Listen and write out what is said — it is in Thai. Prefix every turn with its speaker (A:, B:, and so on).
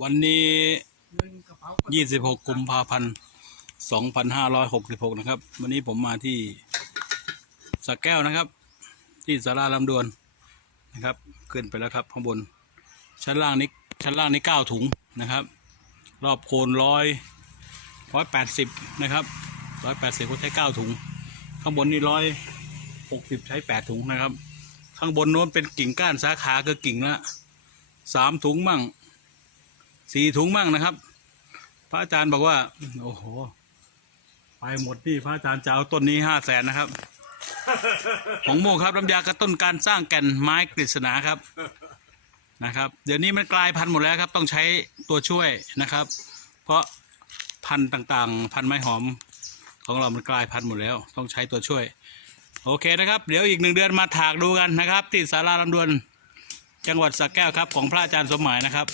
A: วันนี้ 26 กุมภาพันธ์ 2566 นะครับ วันนี้ผมมาที่สักแก้วนะครับ ที่สาราลำดวนนะครับ ขึ้นไปแล้วครับข้างบน ชั้นล่างนี้ชั้นล่างนี้9ถุงนะครับ รอบโคนร้อยร้อยแปดสิบนะครับร้อยแปดสิบก็ใช้เก้าถุง ข้างบนนี่ร้อยหกสิบใช้แปดถุงนะครับ ข้างบนโน้นเป็นกิ่งก้านสาขาคือกิ่งละสามถุงมั่ง สี่ถุงมั่งนะครับ พระอาจารย์บอกว่า โอ้โห ไปหมดนี่พระอาจารย์จะเอาต้นนี้ห้าแสนนะครับ ของโมครับน้ำยากระตุ้นการสร้างแก่นไม้กฤษณาครับนะครับ เดี๋ยวนี้มันกลายพันธุ์หมดแล้วครับ ต้องใช้ตัวช่วยนะครับ เพราะพันธุ์ต่างๆ พันธุ์ไม้หอม ของเรามันกลายพันธุ์หมดแล้ว ต้องใช้ตัวช่วย โอเคนะครับ เดี๋ยวอีกหนึ่งเดือนมาถากดูกันนะครับ ที่สาราลำดวนจังหวัดสระแก้วครับ ของพระอาจารย์สมหมายนะครับ